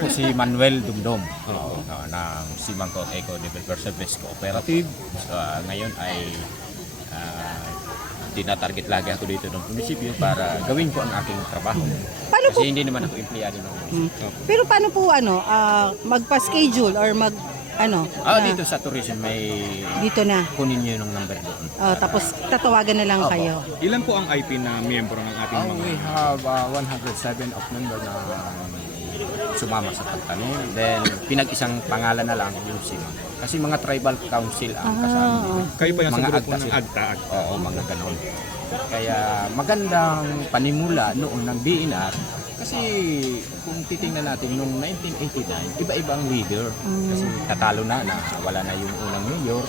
po si Manuel Dumdum ng Simangkot Eco Developer Service Cooperative. Ngayon ay tinatarget lagi ako dito ng munisipyo para gawin ko ang aking trabaho. Paano po? Kasi hindi naman ako empleyado ng munisipyo. Pero paano po magpa-schedule or Dito sa tourism may dito na. kunin nyo yung number doon. Tapos tatawagan na lang Opo. kayo. Ilan po ang IP na miyembro ng ating mga... We have 107 of member na sumama sa pagtanim. Then pinag-isang pangalan na lang yung SIMA. Kasi mga tribal council ang kasama. Kayo pa yung sa Mga grupo agta ng sila. AGTA. Oo, mga ganon. Kaya magandang panimula noon ng DNR kasi kung titingnan natin noong 1989, iba-ibang leader. Kasi tatalo na wala na yung unang mayor.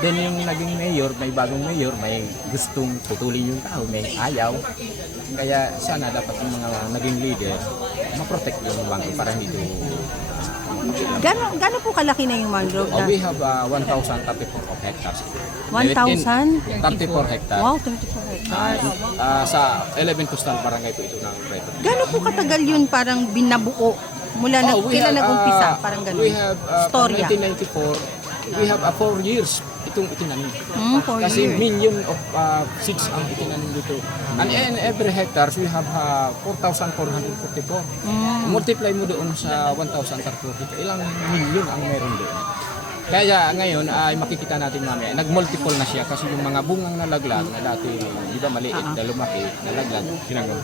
Then yung naging mayor, may bagong mayor, may gustong putulin yung tao, may ayaw. Kaya sana dapat yung mga naging leader ma-protect yung bangko para hindi ito. Gano po kalaki na yung mangrove na? We have 1,034 of hectares. 1,000? 34 hectares. Wow, 24 hectares. Sa 11 coastal barangay po ito ng Preto. Gano po katagal yun parang binabuo? Mula na, kailan nag-umpisa? Parang ganun. We have Storya. from 1994, we have 4 years itong itinanim. 4 Kasi years. million of seeds ang itinanim dito. And in every hectares, we have 4,444. Multiply mo doon sa 1,034. Ilang million ang meron doon. Kaya ngayon ay makikita natin mamaya, nag-multiple na siya kasi yung mga bungang nalaglag na dati, di ba maliit na lumaki, nalaglag.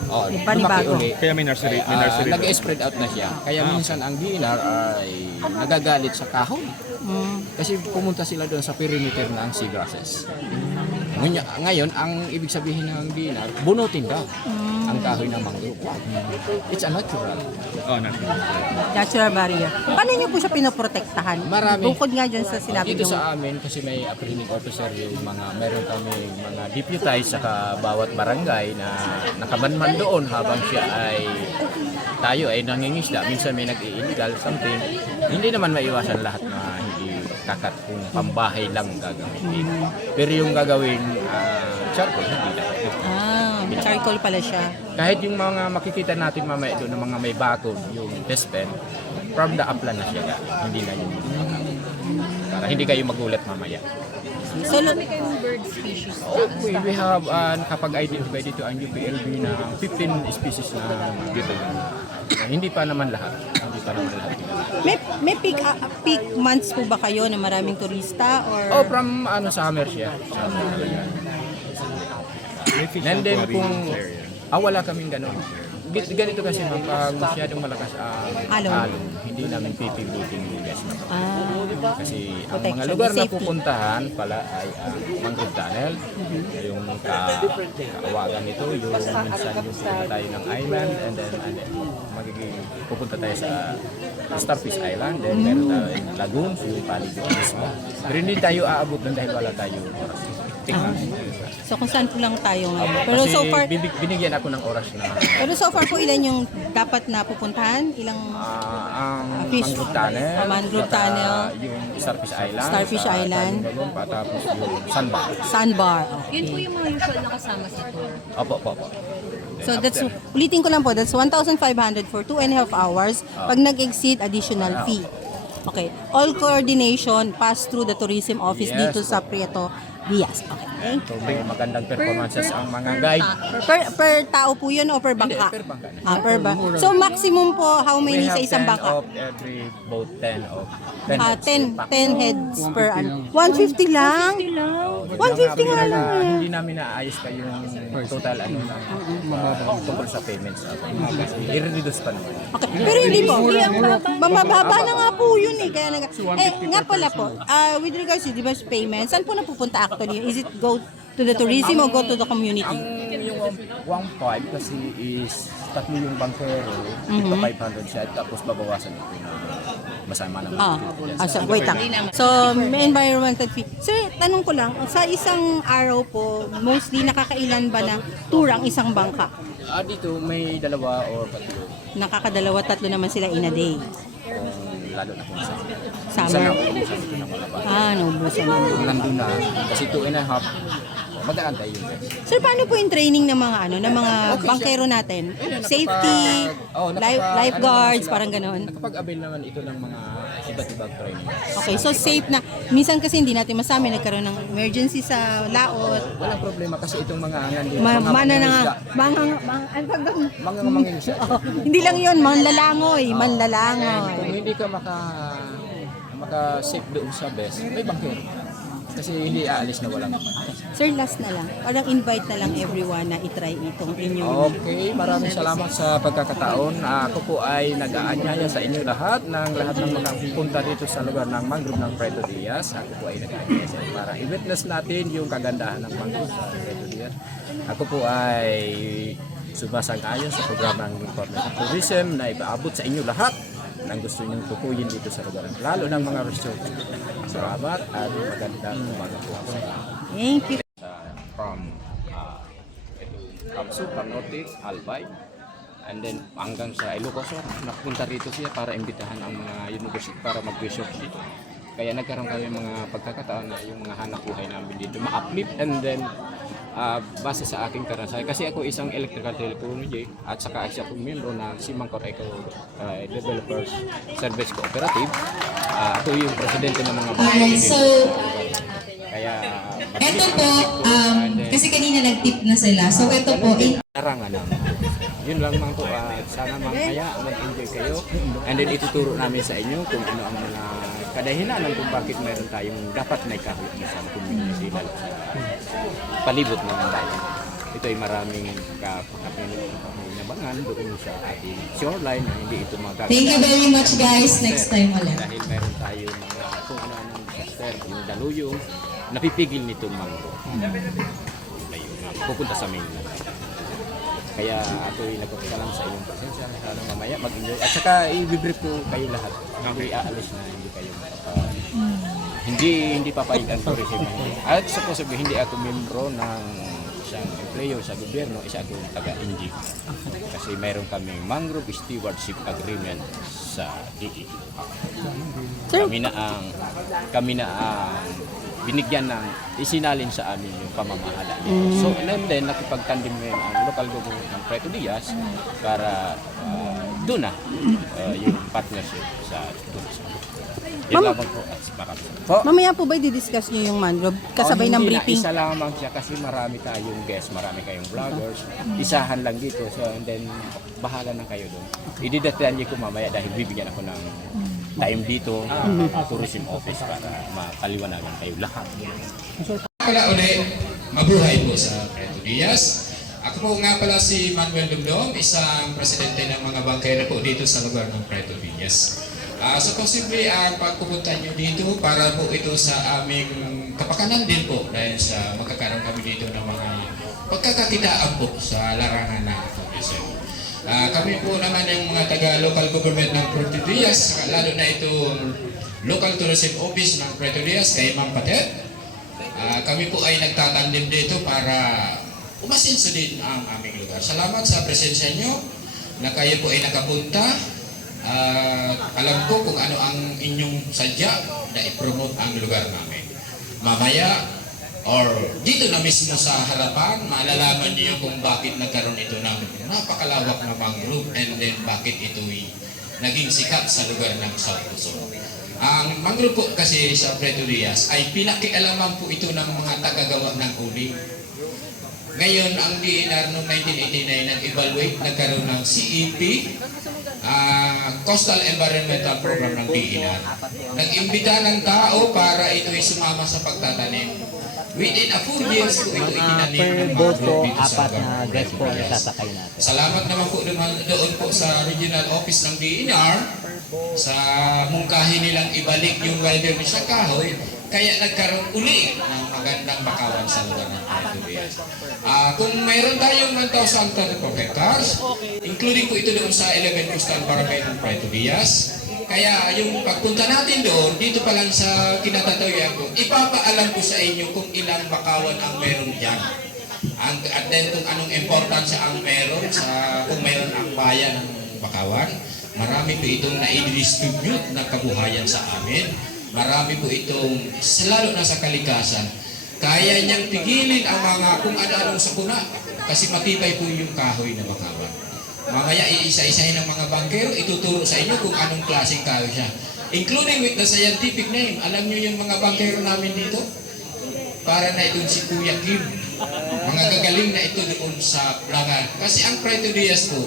Oo, lumaki Panibago. uli. Kaya may nursery. Nag-spread out na siya. Kaya minsan ang DNR ay nagagalit sa kahoy. Kasi pumunta sila doon sa perimeter ng seagrasses. Ngayon, ang ibig sabihin ng DNR, bunutin daw ang kahoy ng mangrove. It's a natural. Oh, natin. Natural barrier. Paano niyo po siya pinoprotektahan? Marami. Bukod nga dyan sa sinabi Dito niyo. sa amin, kasi may apprehending officer yung meron kami mga deputized saka bawat barangay na nakamanman doon habang siya tayo ay nangingisda. Minsan may nag-i-illegal something. Hindi naman maiwasan lahat na hindi kakat kung pambahay lang gagawin. Pero yung gagawin, charcoal, hindi dapat. Charcoal pala siya. Kahit yung mga makikita natin mamaya doon ng mga may bakod, yung test pen, from the upland na siya, hindi na yung para hindi kayo magulat mamaya. So, kayong bird species? We have nakapag-identify dito ang UPLB na 15 species na dito. Hindi pa naman lahat. may peak months po ba kayo na maraming turista? Or From summer siya. And then kung wala kaming gano'n. Ganito kasi pag masyadong malakas ang alon, hindi namin pipilitin yung gas na. Kasi ang mga Protection, lugar na safety. pupuntahan pala ay mangrove tunnel, yung kaawagan nito, yung minsan yung pupunta tayo ng island, and then pupunta tayo sa Starfish Island, then meron tayong lagoons, yung paligid mismo. Pero hindi tayo aabot doon dahil wala tayo oras. so kung saan po lang tayo ngayon? Pero Kasi so far, binigyan ako ng oras na po ilan yung dapat na pupuntahan? Ilang ang fish- mangrove tunnel, mangrove saka tunnel, yung Starfish Island, Starfish sa Island, Talibagong, patapos yung Sandbar. sandbar? Yun po yung mga usual na kasama sa tour. Opo. So that's, ulitin ko lang po, that's 1,500 for 2.5 hours. Pag nag-exceed, additional fee. Okay. All coordination pass through the tourism office Yes, dito sa Prieto Diaz. Okay. Thank you. So may magandang performances ang mga guide. Per tao po yun o per bangka? Hindi, per bangka. Per bangka. So maximum po, how many sa isang 10 bangka? of every boat, 10 of 10 heads. 10 heads per ano. 150 lang? 150 nga lang eh. Hindi namin naayos pa yung total tungkol sa payments. I-reduce pa naman. Okay. Pero hindi po. Mamababa na nga po yun eh. Kaya nga pala po, with regards to diba payments, saan po napupunta actually? Is it go to the tourism or go to the community? Yung 1.5 kasi is tatlo yung bankero, ito 500 siya, tapos babawasan ito na masama naman. So, wait lang. So, may environmental fee. Sir, tanong ko lang, sa isang araw po, mostly nakakailan ba na tour ang isang bangka? Dito may dalawa or tatlo. Nakakadalawa, tatlo naman sila in a day. Lalo na kung saan. Summer. Isa na ako, isa na mga bata. Naubusan na. Kung nandun na, kasi 2.5 mag-aantay yun. Sir, paano po yung training ng mga ng mga bankero natin? Safety, lifeguards, parang gano'n. Nakapag-avail naman ito ng mga iba't ibang training. Okay, so safe na. Minsan kasi hindi natin masabi, nagkaroon ng emergency sa laot. Walang problema kasi itong mga nandito, mga mangingisda. Hindi lang yun, manlalangoy, manlalangoy. Kung hindi ka maka-safe doon sa best, may bangkero. Kasi hindi aalis na walang. Sir, last na lang. Parang invite na lang everyone na itry itong inyong... Okay, maraming salamat sa pagkakataon. Ako po ay nag-aanyaya sa inyo lahat ng mga pupunta dito sa lugar ng mangrove ng Puerto Diaz. Ako po ay nag-aanyaya sa inyo para i-witness natin yung kagandahan ng mangrove sa Puerto Diaz. Ako po ay sumasang-ayon sa programa ng Department of Tourism na ipaabot sa inyo lahat ng gusto nyo tukuyin dito sa lugar, lalo ng mga resort. Salamat at magandang umaga po. Thank you. From Kamsud, Norte, Albay, and then hanggang sa Ilocos, napunta rito siya para imbitahan ang mga university para mag-resort dito. Kaya nagkaroon kami mga pagkakataon na yung mga hanap buhay namin dito ma-uplift, and then base sa aking karanasan, kasi ako isang electrical technology at saka isa akong membro ng Simangkor Eco Developers Service Cooperative. Ako yung presidente ng mga Alright, so kaya ito po, kasi kanina nag-tip na sila. So ito po, larangan namin. Yun lang mga po, sana mamaya mag-enjoy kayo, and then ituturo namin sa inyo kung ano ang mga kadahilanan kung bakit mayroon tayong dapat may kahit sa community lalo sa palibot ng bayan. Ito ay maraming kapinabangan doon sa ating shoreline na hindi ito magagamit. thank you very much guys. Next time ulit. Dahil mayroon tayong mga kung ano ng disaster, yung daluyong, napipigil nitong mangrove. Ayun, pupunta sa mainland. Kaya ako ay nagpapasalam sa inyong presensya. Sana mamaya mag-enjoy. At saka i-brief ko kayo lahat. Hindi aalis na hindi kayo hindi papayag ang tourism. At supposedly hindi ako membro ng isang employer sa gobyerno, isa ako taga-NG. Kasi mayroon kaming mangrove stewardship agreement sa DE. Kami na ang binigyan ng isinalin sa amin yung pamamahala. So, and then nakipagtandim ngayon ang local government ng Puerto Diaz para doon na yung partnership sa tourism. Yan lamang po at maraming. Mamaya po ba i-discuss nyo yung mangrove kasabay ng briefing? Isa lamang siya kasi marami tayong guests, marami kayong vloggers. Isahan lang dito. So, and then bahala na kayo doon. I-detalye ko mamaya dahil bibigyan ako ng time dito, tourism office para makaliwanagan kayo lahat. Pala ulit, mabuhay po sa Puerto Diaz. Ako po nga pala si Manuel Dumdum, isang presidente ng mga bangkero po dito sa lugar ng Puerto Diaz. So posible ang pagpupunta nyo dito para po ito sa aming kapakanan din po dahil sa magkakaroon kami dito ng mga pagkakakitaan po sa larangan ng tourism. Kami po naman yung mga taga-local government ng Puerto Diaz, lalo na itong local tourism office ng Puerto Diaz kay Ma'am Patet. Kami po ay nagtatandim dito para umasinso din ang aming lugar. Salamat sa presensya nyo na kayo po ay nakapunta. Alam ko kung ano ang inyong sadya na i-promote ang lugar namin. Mamaya, or dito na mismo sa harapan, malalaman niyo kung bakit nagkaroon ito ng napakalawak na mangrove and then bakit ito'y naging sikat sa lugar ng South Luzon. Ang mangrove po kasi sa Puerto Diaz ay pinakialaman po ito ng mga tagagawa ng uling. Ngayon, ang DNR noong 1989 nag-evaluate, nagkaroon ng CEP, Coastal Environmental Program ng DNR. Nag-imbita ng tao para ito'y sumama sa pagtatanim. Within a 4 years po ito itinanim ng mangrove dito sa lugar ng Puerto Diaz. Salamat naman po doon po sa regional office ng DNR sa mungkahi nilang ibalik yung wilderness sa kahoy, kaya nagkaroon uli ng magandang bakawan sa lugar ng Puerto Diaz. Kung mayroon tayong 1,000 ton per hectares, including po ito doon sa 11 coastal barangay ng Puerto Diaz, kaya yung pagpunta natin doon, dito pa lang sa kinatatawian ko, ipapaalam ko sa inyo kung ilang bakawan ang meron dyan. At then kung anong importansya ang meron kung meron ang bayan ng bakawan. Marami po itong na-distribute na kabuhayan sa amin. Marami po itong, lalo na sa kalikasan, Kaya niyang pigilin ang mga kung ano-anong sakuna kasi matibay po yung kahoy na bakawan. Mamaya iisa-isahin ng mga bangkero, ituturo sa inyo kung anong klaseng kahoy siya. Including with the scientific name. Alam niyo yung mga bangkero namin dito? Para na itong si Kuya Kim. Mga gagaling na ito doon sa Blangan. Kasi ang Preto Diaz po,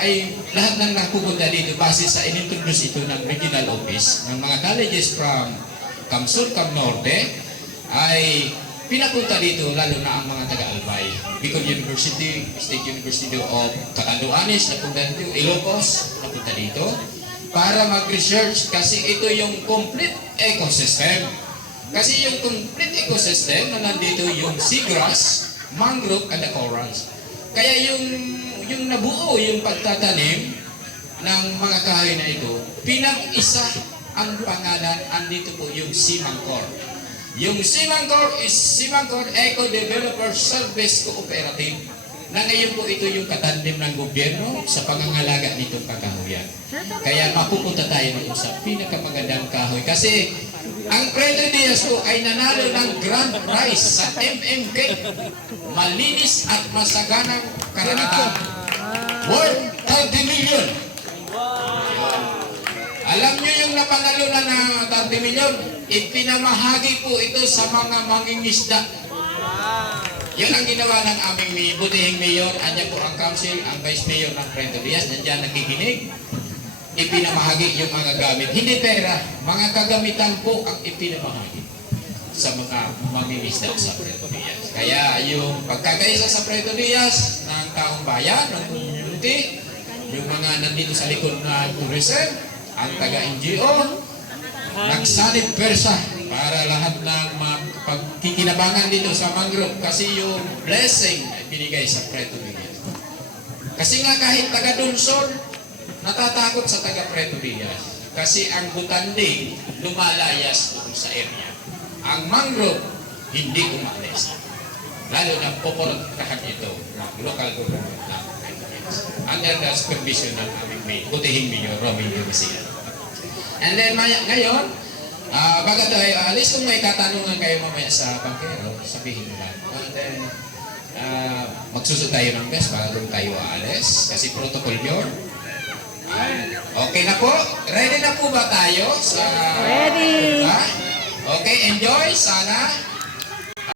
ay lahat ng napupunta dito base sa inintroduce ito ng regional office ng mga colleges from Kamsur, Norte ay pinapunta dito lalo na ang mga taga-Albay. Bicol University, State University of Catanduanes, napunta dito, Ilocos, napunta dito para mag-research kasi ito yung complete ecosystem. Kasi yung complete ecosystem na nandito yung seagrass, mangrove, and the corals. Kaya yung nabuo yung pagtatanim ng mga kahoy na ito, pinag-isa ang pangalan, andito po yung Simangkor. Yung Simangkor is Simangkor Eco Developer Service Cooperative na ngayon po ito yung katandem ng gobyerno sa pangangalaga nitong kakahuyan. Kaya mapupunta tayo doon sa pinakamagandang kahoy. Kasi ang Preto Diaz po ay nanalo ng grand prize sa MMK. Malinis at masaganang karagatan. Worth 30 million. Alam nyo yung napanalo na 30 million? Ipinamahagi po ito sa mga mangingisda. Yun ang ginawa ng aming butihing mayor. Andiyan po ang council, ang vice mayor ng Preto Diaz. Nandiyan nakikinig. Ipinamahagi yung mga gamit. Hindi pera, mga kagamitan po ang ipinamahagi sa mga mangingisda sa Preto Diaz. Kaya yung pagkakaisa sa Preto Diaz ng taong bayan, ng community, yung mga nandito sa likod na tourism, ang taga-NGO, nagsanib persa para lahat ng pagkikinabangan dito sa mangrove kasi yung blessing ay binigay sa Preto Diaz. Kasi nga kahit taga-Dunsol, natatakot sa taga-Preto Diaz kasi ang butanding lumalayas doon sa area. Ang mangrove, hindi umalis. Lalo na poprotektahan ito ng local government ng Preto Diaz. Under the supervision ng aming butihing mayor, Romeo Garcia. And then ngayon, bago tayo alis, kung may katanungan kayo mamaya sa bangkero, sabihin mo lang. And then, magsusod tayo ng best bago tayo aalis kasi protocol yun. Okay na po? Ready na po ba tayo? Ready! Okay, enjoy sana.